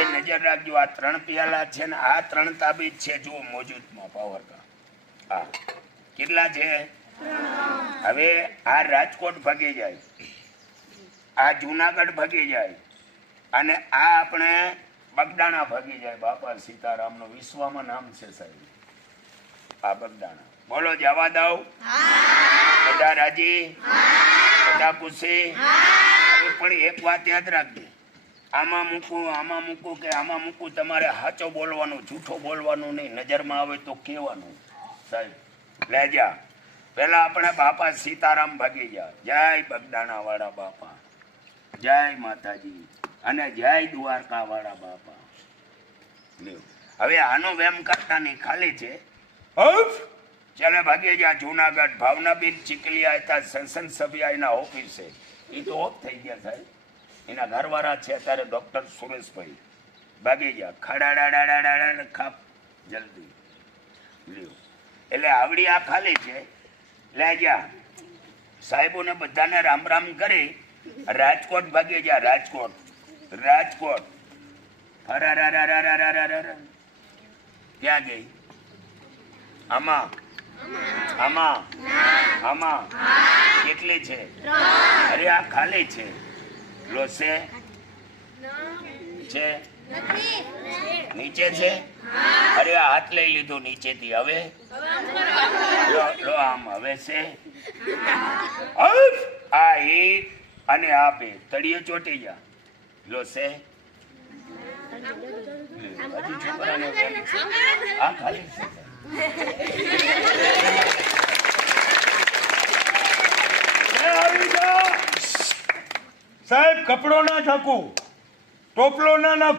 હવે નજર રાખજો, આ 3 પિયાલા છે ને આ 3 તાબીજ છે, જુઓ મોજૂદમાં પાવર કા આ કેટલા છે? હવે આ રાજકોટ ભાગી જાય, આ જુનાગઢ ભાગી જાય, અને આ આપણે બગદાણા ભાગી જાય. બાપા સીતારામનો વિશ્વમાં નામ છે સાહેબ આ બગદાણા. બોલો જવા દઉં? બધા રાજી? બધા ખુશી? હવે પણ એક વાત યાદ રાખજો, આમાં મૂકું કે આમાં મૂકું, તમારે સાચો બોલવાનું, જૂઠો બોલવાનું નહીં. નજરમાં આવે તો કહેવાનું સાહેબ. લે જા, પેલા આપણે બાપા સીતારામ ભાગી જા. જય બગદાણા વાળા બાપા, જય માતાજી, અને જય દ્વારકા વાળા બાપા. હવે આનો વેમ કરતા નહીં, ખાલી છે. ચાલે ભાગી જા જુનાગઢ. ભાવનાબેન ચીકલિયા હતા સંસદ સભ્ય, એના ઓફિસે. એ તો ઓફ થઈ ગયા સાહેબ, એના ઘરવાળા છે અત્યારે ડોક્ટર સુરેશભાઈ. ભાગી જા, ખડાડાડાડાડા ખાપ જલ્દી લ્યો. એટલે આવડી આ ખાલી છે. લે જા, સાહેબોને બધાને રામ રામ કરી રાજકોટ ભાગી જા. રાજકોટ ક્યાં ગઈ? આમાં કેટલી છે? અરે આ ખાલી છે. લો છે નીચે છે. અરે આ હાથ લઈ લીધો નીચેથી. હવે લો આમ. હવે છે આ એક અને આ બે તળિયે ચોટી જા. લો છે હજી છોકરાને આ ખાલી છે સાહેબ. કપડો ના ઠાકું, ટોપલો ના